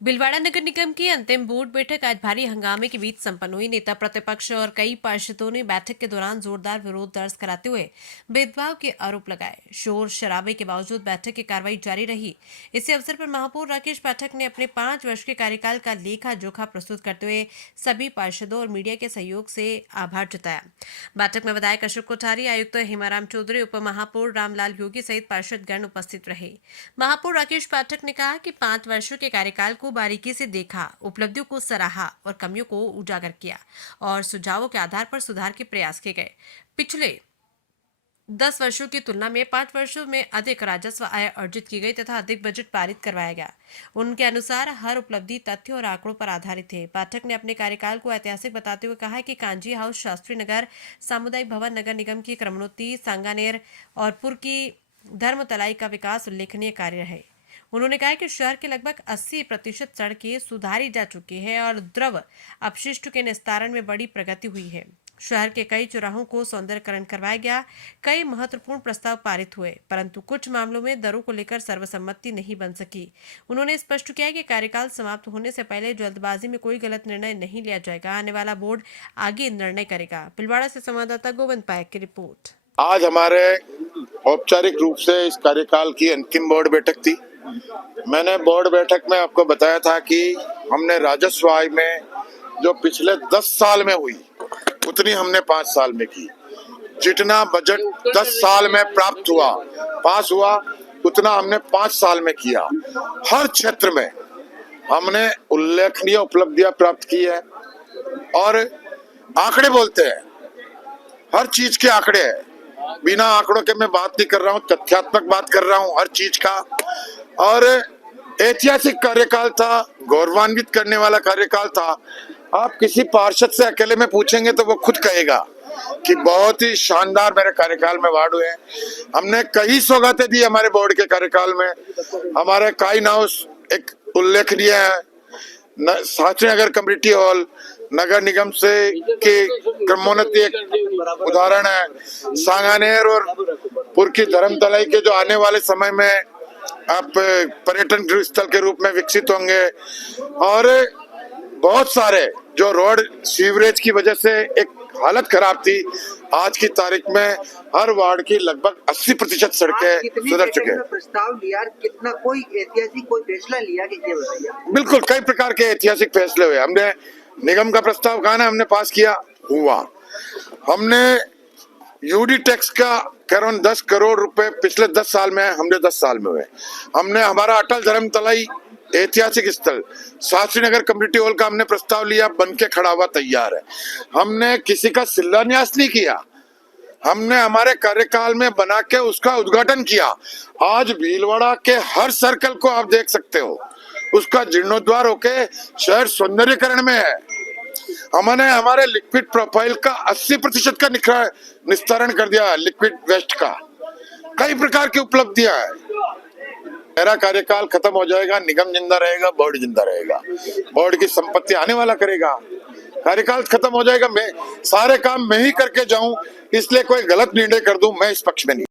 भीलवाड़ा नगर निगम की अंतिम बोर्ड बैठक आज भारी हंगामे के बीच संपन्न हुई। नेता प्रतिपक्ष और कई पार्षदों ने बैठक के दौरान जोरदार विरोध दर्ज कराते हुए भेदभाव के आरोप लगाए। शोर शराबे के बावजूद बैठक की कार्रवाई जारी रही। इसी अवसर पर महापौर राकेश पाठक ने अपने 5 वर्ष के कार्यकाल का लेखा जोखा प्रस्तुत करते हुए सभी पार्षदों और मीडिया के सहयोग से आभार जताया। बैठक में विधायक अशोक कोठारी, आयुक्त हेमाराम चौधरी, उप महापौर रामलाल योगी सहित पार्षदगण उपस्थित रहे। महापौर राकेश पाठक ने कहा कि 5 वर्षों के कार्यकाल को बारीकी से देखा, उपलब्धियों को सराहा और कमियों को उजागर किया और सुझावों के आधार पर सुधार के प्रयास किए गए। पिछले 10 वर्षों की तुलना में 5 वर्षों में अधिक राजस्व आय अर्जित की गई तथा अधिक बजट पारित करवाया गया। उनके अनुसार हर उपलब्धि तथ्यों और आंकड़ों पर आधारित है। पाठक ने अपने कार्यकाल को ऐतिहासिक बताते हुए कहा कि कांजी हाउस, शास्त्री नगर, सामुदायिक भवन, नगर निगम की क्रमोन्नति, सांगानेर और पुर की धर्मतलाई का विकास उल्लेखनीय कार्य है। उन्होंने कहा कि शहर के लगभग 80% सड़कें सुधारी जा चुकी है और द्रव अपशिष्ट के निस्तारण में बड़ी प्रगति हुई है। शहर के कई चौराहों को सौंदर्यकरण करवाया गया। कई महत्वपूर्ण प्रस्ताव पारित हुए, परंतु कुछ मामलों में दरों को लेकर सर्वसम्मति नहीं बन सकी। उन्होंने स्पष्ट किया कि कार्यकाल समाप्त होने से पहले जल्दबाजी में कोई गलत निर्णय नहीं लिया जाएगा। आने वाला बोर्ड आगे निर्णय करेगा। भीलवाड़ा से संवाददाता गोविंद पायक की रिपोर्ट। आज हमारे औपचारिक रूप से इस कार्यकाल की अंतिम बोर्ड बैठक थी। मैंने बोर्ड बैठक में आपको बताया था कि हमने राजस्व आय में जो पिछले 10 साल में हुई उतनी हमने 5 साल में की। जितना बजट 10 साल में प्राप्त हुआ, पास हुआ, उतना हमने 5 साल में किया। हर क्षेत्र में हमने उल्लेखनीय उपलब्धियां प्राप्त की है और आंकड़े बोलते हैं, हर चीज के आंकड़े हैं। बिना आंकड़ों के मैं बात नहीं कर रहा हूँ, तथ्यात्मक बात कर रहा हूँ हर चीज का। और ऐतिहासिक कार्यकाल था, गौरवान्वित करने वाला कार्यकाल था। आप किसी पार्षद से अकेले में पूछेंगे तो वो खुद कहेगा कि बहुत ही शानदार मेरे कार्यकाल में वार्ड हुए। हमने कई सौगातें दी हमारे बोर्ड के कार्यकाल में। हमारे काइन हाउस एक उल्लेखनीय है, शास्त्री नगर कम्युनिटी हॉल, नगर निगम से की क्रमोन्नति एक उदाहरण है। सांगानेर और पुर की धर्मतलाई के जो आने वाले समय में आप पर्यटन गृह स्थल के रूप में विकसित होंगे। और बहुत सारे जो रोड सीवरेज की वजह से एक हालत खराब थी, आज की तारीख में हर वार्ड की लगभग 80% सड़कें सुधर चुके हैं। प्रस्ताव लिया, कितना कोई ऐतिहासिक कोई फैसला लिया कि ये बताइए। बिल्कुल, कई प्रकार के ऐतिहासिक फैसले हुए। हमने निगम का प्रस्ताव कहा ना, हमने पास किया हुआ। हमने यूडी टैक्स का करीबन 10 करोड़ रुपए पिछले 10 साल में, हमने 10 साल में हुए। हमने हमारा अटल धर्मतलाई ऐतिहासिक स्थल शास्त्री नगर कम्युनिटी हॉल का हमने प्रस्ताव लिया, बन के खड़ा हुआ तैयार है। हमने किसी का शिलान्यास नहीं किया, हमने हमारे कार्यकाल में बना के उसका उद्घाटन किया। आज भीलवाड़ा के हर सर्कल को आप देख सकते हो, उसका जीर्णोद्वार होके शहर सौंदर्यकरण में है। हमने हमारे लिक्विड प्रोफाइल का 80% का निस्तारण कर दिया, लिक्विड वेस्ट का। कई प्रकार की उपलब्धियां हैं। मेरा कार्यकाल खत्म हो जाएगा, निगम जिंदा रहेगा, बोर्ड जिंदा रहेगा। बोर्ड की संपत्ति आने वाला करेगा। कार्यकाल खत्म हो जाएगा, मैं सारे काम मैं ही करके जाऊं, इसलिए कोई गलत निर्णय कर दूं, मैं इस पक्ष में नहीं।